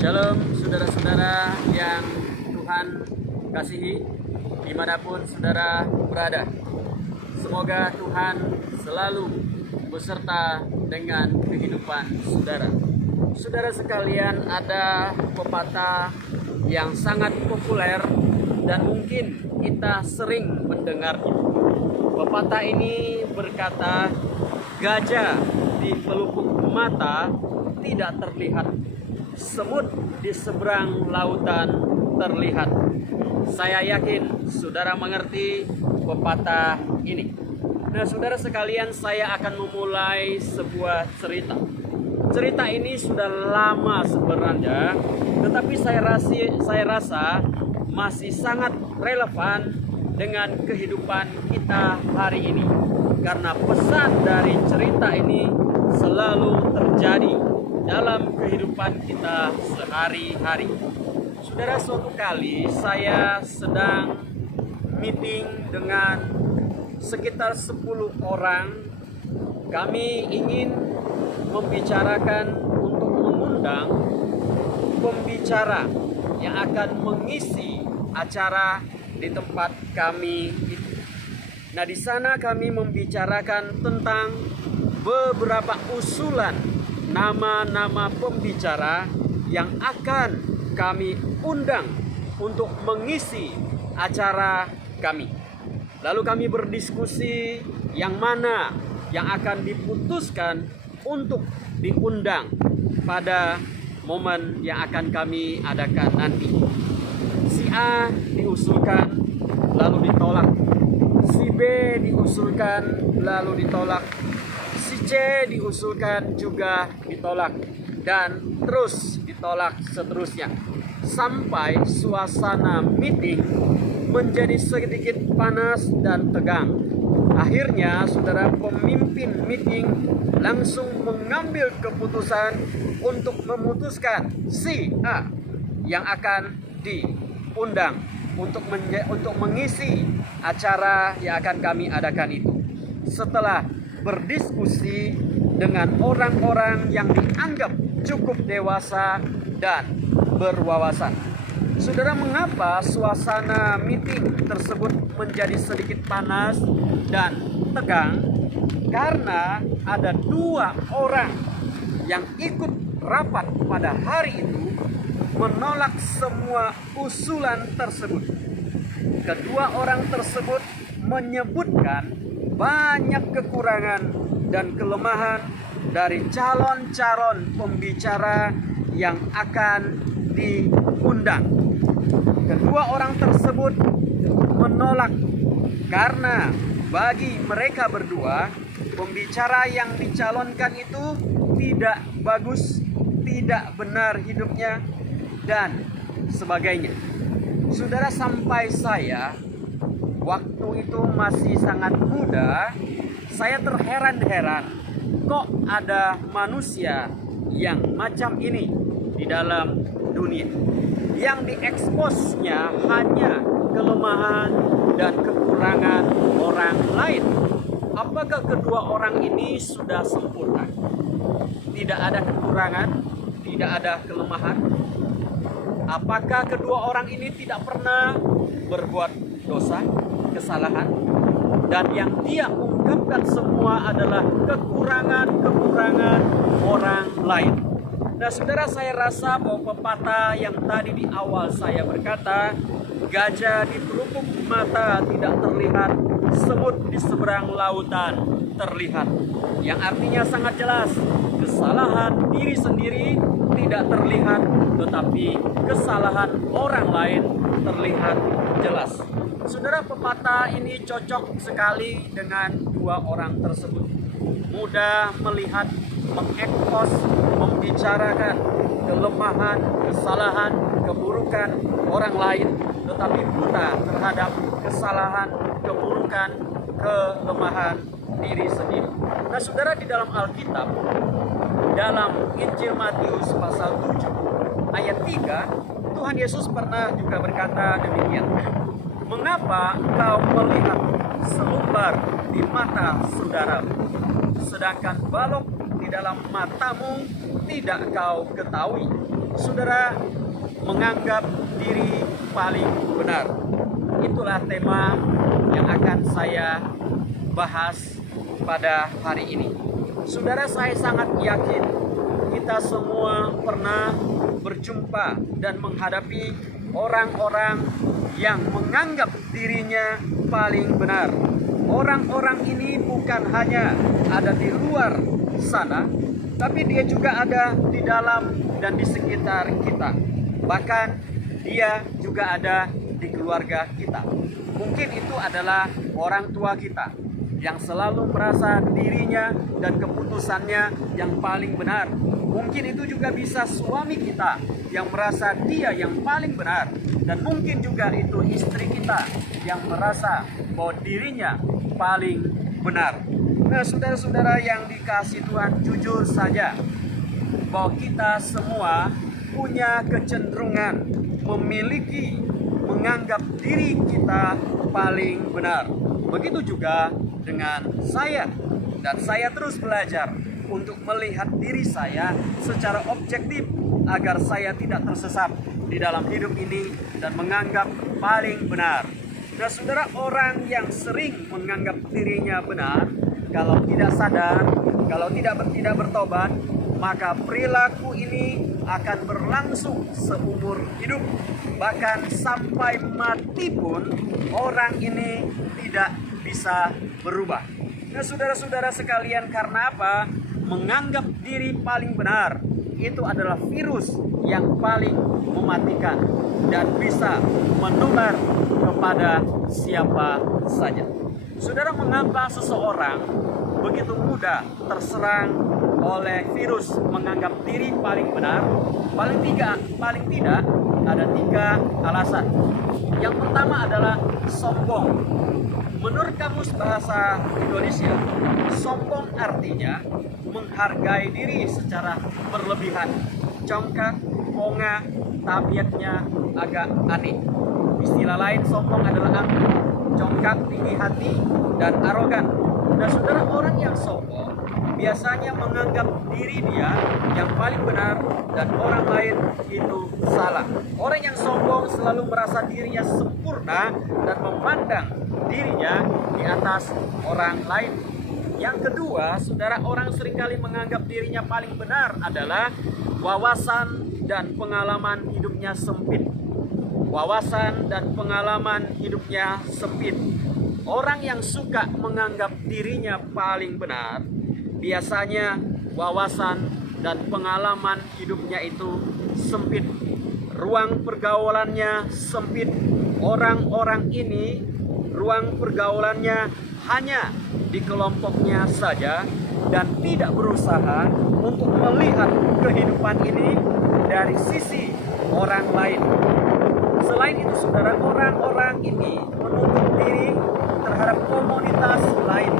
Shalom saudara-saudara yang Tuhan kasihi dimanapun saudara berada. Semoga Tuhan selalu beserta dengan kehidupan saudara. Saudara sekalian, ada pepatah yang sangat populer dan mungkin kita sering mendengarnya. Pepatah ini berkata, gajah di pelupuk mata tidak terlihat, semut di seberang lautan terlihat. Saya yakin saudara mengerti pepatah ini. Nah, saudara sekalian, saya akan memulai sebuah cerita. Cerita ini sudah lama sebenarnya, tetapi saya rasa masih sangat relevan dengan kehidupan kita hari ini. Karena pesan dari cerita ini selalu terjadi dalam kehidupan kita sehari-hari. Saudara, suatu kali saya sedang meeting dengan sekitar 10 orang. Kami ingin membicarakan untuk mengundang pembicara yang akan mengisi acara di tempat kami itu. Nah, di sana kami membicarakan tentang beberapa usulan nama-nama pembicara yang akan kami undang untuk mengisi acara kami. Lalu kami berdiskusi yang mana yang akan diputuskan untuk diundang pada momen yang akan kami adakan nanti. Si A diusulkan lalu ditolak, si B diusulkan lalu ditolak, si C diusulkan juga ditolak, dan terus ditolak seterusnya. Sampai suasana meeting menjadi sedikit panas dan tegang. Akhirnya saudara, pemimpin meeting langsung mengambil keputusan untuk memutuskan si A yang akan diundang untuk mengisi acara yang akan kami adakan itu. Setelah berdiskusi dengan orang-orang yang dianggap cukup dewasa dan berwawasan. Saudara, mengapa suasana meeting tersebut menjadi sedikit panas dan tegang? Karena ada 2 orang yang ikut rapat pada hari itu menolak semua usulan tersebut. Kedua orang tersebut menyebutkan banyak kekurangan dan kelemahan dari calon-calon pembicara yang akan diundang. Kedua orang tersebut menolak karena bagi mereka berdua pembicara yang dicalonkan itu tidak bagus, tidak benar hidupnya, dan sebagainya. Saudara, sampai saya waktu itu masih sangat muda, saya terheran-heran, kok ada manusia yang macam ini di dalam dunia, yang dieksposnya hanya kelemahan dan kekurangan orang lain. Apakah kedua orang ini sudah sempurna? Tidak ada kekurangan, tidak ada kelemahan. Apakah kedua orang ini tidak pernah berbuat dosa, kesalahan? Dan yang dia ungkapkan semua adalah kekurangan-kekurangan orang lain. Nah, saudara, saya rasa bahwa pepatah yang tadi di awal saya berkata, gajah di pelupuk mata tidak terlihat, semut di seberang lautan terlihat. Yang artinya sangat jelas, kesalahan diri sendiri tidak terlihat, tetapi kesalahan orang lain terlihat jelas. Saudara, pepatah ini cocok sekali dengan 2 orang tersebut. Mudah melihat, mengekspos, membicarakan kelemahan, kesalahan, keburukan orang lain, tetapi buta terhadap kesalahan, keburukan, kelemahan diri sendiri. Nah, saudara, di dalam Alkitab, dalam Injil Matius pasal 7 ayat 3, Tuhan Yesus pernah juga berkata demikian. Mengapa kau melihat selumbar di mata saudaramu, sedangkan balok di dalam matamu tidak kau ketahui? Saudara menganggap diri paling benar. Itulah tema yang akan saya bahas pada hari ini. Saudara, saya sangat yakin kita semua pernah berjumpa dan menghadapi orang-orang yang menganggap dirinya paling benar. Orang-orang ini bukan hanya ada di luar sana, tapi dia juga ada di dalam dan di sekitar kita. Bahkan dia juga ada di keluarga kita. Mungkin itu adalah orang tua kita yang selalu merasa dirinya dan keputusannya yang paling benar. Mungkin itu juga bisa suami kita yang merasa dia yang paling benar. Dan mungkin juga itu istri kita yang merasa bahwa dirinya paling benar. Nah, saudara-saudara yang dikasihi Tuhan, jujur saja bahwa kita semua punya kecenderungan menganggap diri kita paling benar. Begitu juga dengan saya. Dan saya terus belajar untuk melihat diri saya secara objektif agar saya tidak tersesat di dalam hidup ini dan menganggap paling benar. Nah, saudara, orang yang sering menganggap dirinya benar, kalau tidak sadar, kalau tidak bertobat, maka perilaku ini akan berlangsung seumur hidup. Bahkan sampai mati pun orang ini tidak bisa berubah. Nah, saudara-saudara sekalian, karena apa? Menganggap diri paling benar itu adalah virus yang paling mematikan dan bisa menular kepada siapa saja. Saudara, mengapa seseorang begitu mudah terserang oleh virus menganggap diri paling benar? Paling tidak ada 3 alasan. Yang pertama adalah sombong. Menurut Kamus Bahasa Indonesia, sombong artinya menghargai diri secara berlebihan, congkak, ponga, tabiatnya agak aneh. Istilah lain, sombong adalah angkuh, congkak, tinggi hati, dan arogan. Nah, saudara, orang yang sombong biasanya menganggap diri dia yang paling benar dan orang lain itu salah. Orang yang sombong selalu merasa dirinya sempurna dan memandang dirinya di atas orang lain. Yang kedua, saudara, orang seringkali menganggap dirinya paling benar adalah wawasan dan pengalaman hidupnya sempit. Wawasan dan pengalaman hidupnya sempit. Orang yang suka menganggap dirinya paling benar, biasanya wawasan dan pengalaman hidupnya itu sempit. Ruang pergaulannya sempit. Orang-orang ini ruang pergaulannya hanya di kelompoknya saja dan tidak berusaha untuk melihat kehidupan ini dari sisi orang lain. Selain itu, saudara, orang-orang ini menutup diri terhadap komunitas lain.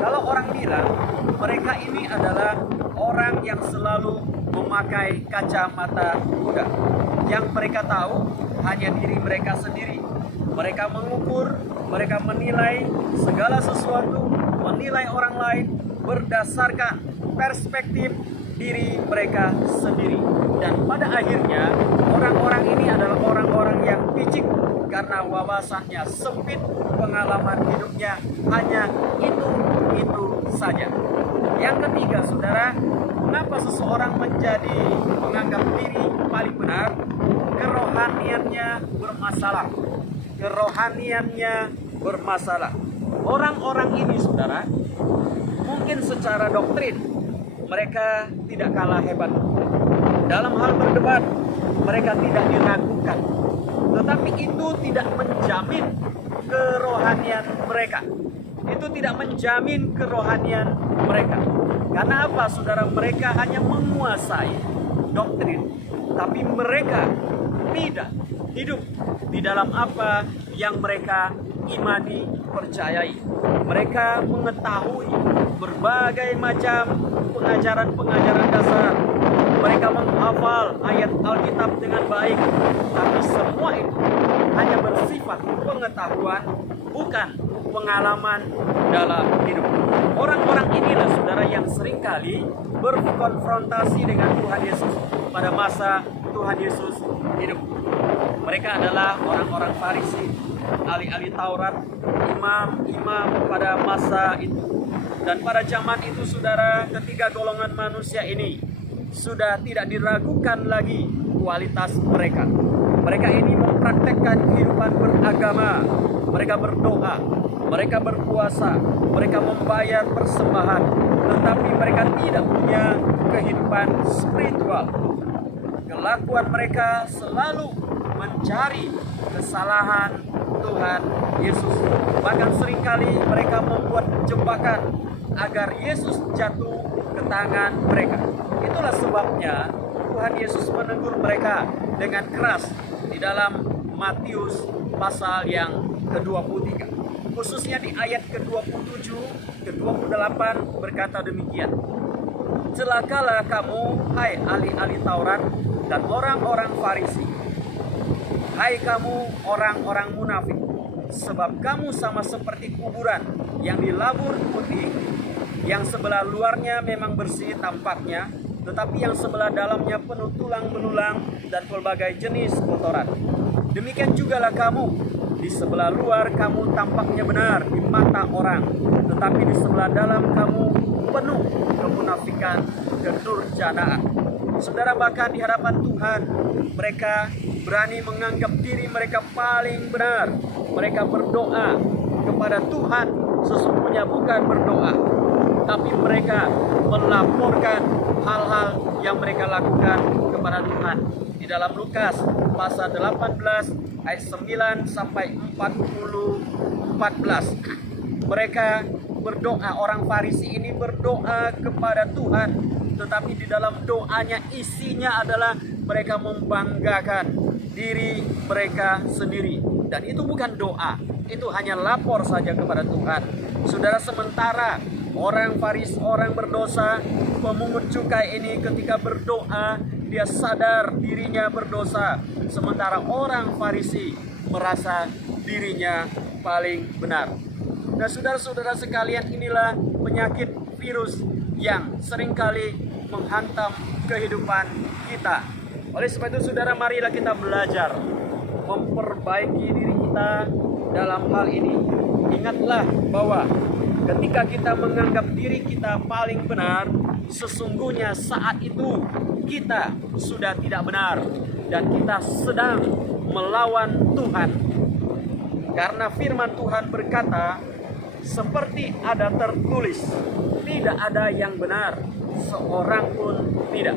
Kalau orang bilang mereka ini adalah orang yang selalu memakai kacamata kuda. Yang mereka tahu hanya diri mereka sendiri. Mereka mengukur, mereka menilai segala sesuatu, menilai orang lain berdasarkan perspektif diri mereka sendiri. Dan pada akhirnya orang-orang ini adalah orang-orang yang picik karena wawasannya sempit, pengalaman hidupnya hanya itu saja. Yang ketiga, saudara, mengapa seseorang menganggap diri paling benar? Kerohaniannya bermasalah. Kerohaniannya bermasalah. Orang-orang ini, saudara, mungkin secara doktrin mereka tidak kalah hebat. Dalam hal berdebat, mereka tidak diragukan. Tetapi itu tidak menjamin kerohanian mereka. Itu tidak menjamin kerohanian mereka. Karena apa, saudara? Mereka hanya menguasai doktrin, tapi mereka tidak hidup di dalam apa yang mereka imani, percayai. Mereka mengetahui berbagai macam pengajaran-pengajaran dasar. Mereka menghafal ayat Alkitab dengan baik. Tapi semua itu hanya bersifat pengetahuan, bukan pengalaman dalam hidup. Orang-orang inilah saudara yang seringkali berkonfrontasi dengan Tuhan Yesus pada masa Tuhan Yesus hidup. Mereka adalah orang-orang Farisi, ahli-ahli Taurat, imam-imam pada masa itu. Dan pada zaman itu saudara, ketiga golongan manusia ini sudah tidak diragukan lagi kualitas mereka. Mereka ini mempraktekkan kehidupan beragama. Mereka berdoa, mereka berpuasa, mereka membayar persembahan, tetapi mereka tidak punya kehidupan spiritual. Kelakuan mereka selalu mencari kesalahan Tuhan Yesus. Bahkan seringkali mereka membuat jebakan agar Yesus jatuh ke tangan mereka. Itulah sebabnya Tuhan Yesus menegur mereka dengan keras di dalam Matius pasal yang ke-23. Khususnya di ayat ke-27, ke-28 berkata demikian. Celakalah kamu, hai ahli-ahli Taurat dan orang-orang Farisi. Hai kamu orang-orang munafik, sebab kamu sama seperti kuburan yang dilabur putih, yang sebelah luarnya memang bersih tampaknya, tetapi yang sebelah dalamnya penuh tulang belulang dan pelbagai jenis kotoran. Demikian jugalah kamu. Di sebelah luar kamu tampaknya benar di mata orang, tetapi di sebelah dalam kamu penuh kemunafikan, kedurjanaan. Saudara, bahkan di hadapan Tuhan, mereka berani menganggap diri mereka paling benar. Mereka berdoa kepada Tuhan, sesungguhnya bukan berdoa, tapi mereka melaporkan hal-hal yang mereka lakukan kepada Tuhan. Di dalam Lukas pasal 18 ayat 9 sampai 14. Mereka berdoa, orang Farisi ini berdoa kepada Tuhan, tetapi di dalam doanya isinya adalah mereka membanggakan diri mereka sendiri. Dan itu bukan doa, itu hanya lapor saja kepada Tuhan. Saudara, sementara orang Farisi, orang berdosa, pemungut cukai ini ketika berdoa, dia sadar dirinya berdosa. Sementara orang Farisi merasa dirinya paling benar. Nah, saudara-saudara sekalian, inilah penyakit virus yang seringkali menghantam kehidupan kita. Oleh sebab itu, saudara, marilah kita belajar memperbaiki diri kita dalam hal ini. Ingatlah bahwa ketika kita menganggap diri kita paling benar, sesungguhnya saat itu kita sudah tidak benar dan kita sedang melawan Tuhan. Karena firman Tuhan berkata, seperti ada tertulis, tidak ada yang benar, seorang pun tidak.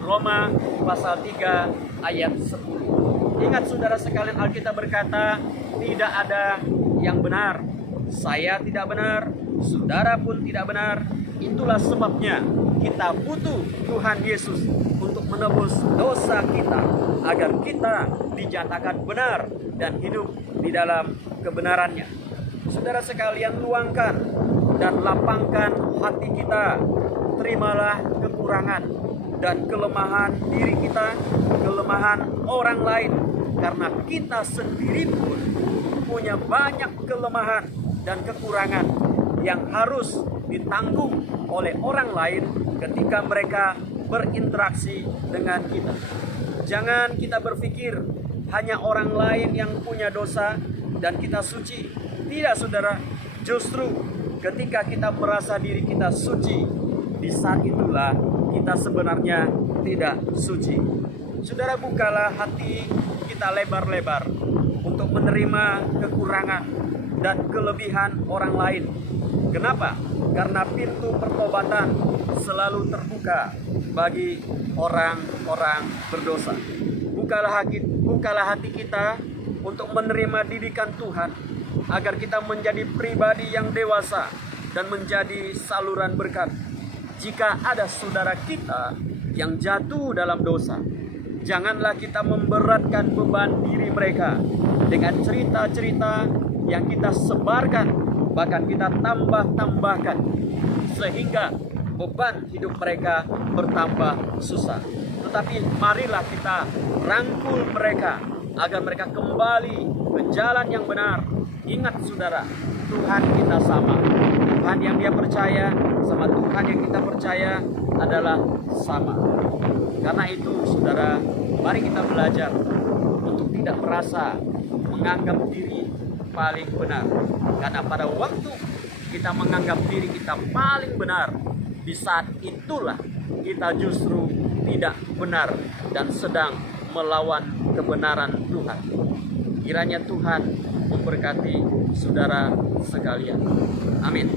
Roma pasal 3 ayat 10. Ingat saudara sekalian, Alkitab berkata, tidak ada yang benar. Saya tidak benar, saudara pun tidak benar. Itulah sebabnya kita butuh Tuhan Yesus untuk menebus dosa kita, agar kita dinyatakan benar dan hidup di dalam kebenarannya. Saudara sekalian, luangkan dan lapangkan hati kita. Terimalah kekurangan dan kelemahan diri kita, kelemahan orang lain, karena kita sendiri pun punya banyak kelemahan dan kekurangan yang harus ditanggung oleh orang lain ketika mereka berinteraksi dengan kita. Jangan kita berpikir hanya orang lain yang punya dosa dan kita suci. Tidak, saudara. Justru ketika kita merasa diri kita suci, di saat itulah kita sebenarnya tidak suci. Saudara, bukalah hati kita lebar-lebar untuk menerima kekurangan dan kelebihan orang lain. Kenapa? Karena pintu pertobatan selalu terbuka bagi orang-orang berdosa. Bukalah hati kita untuk menerima didikan Tuhan, agar kita menjadi pribadi yang dewasa dan menjadi saluran berkat. Jika ada saudara kita yang jatuh dalam dosa, janganlah kita memberatkan beban diri mereka dengan cerita-cerita yang kita sebarkan, bahkan kita tambahkan, sehingga beban hidup mereka bertambah susah. Tetapi marilah kita rangkul mereka agar mereka kembali ke jalan yang benar. Ingat saudara, Tuhan kita sama. Tuhan yang dia percaya sama Tuhan yang kita percaya adalah sama. Karena itu, saudara, mari kita belajar untuk tidak merasa menganggap diri paling benar. Karena pada waktu kita menganggap diri kita paling benar, di saat itulah kita justru tidak benar dan sedang melawan kebenaran Tuhan. Kiranya Tuhan memberkati saudara sekalian. Amin.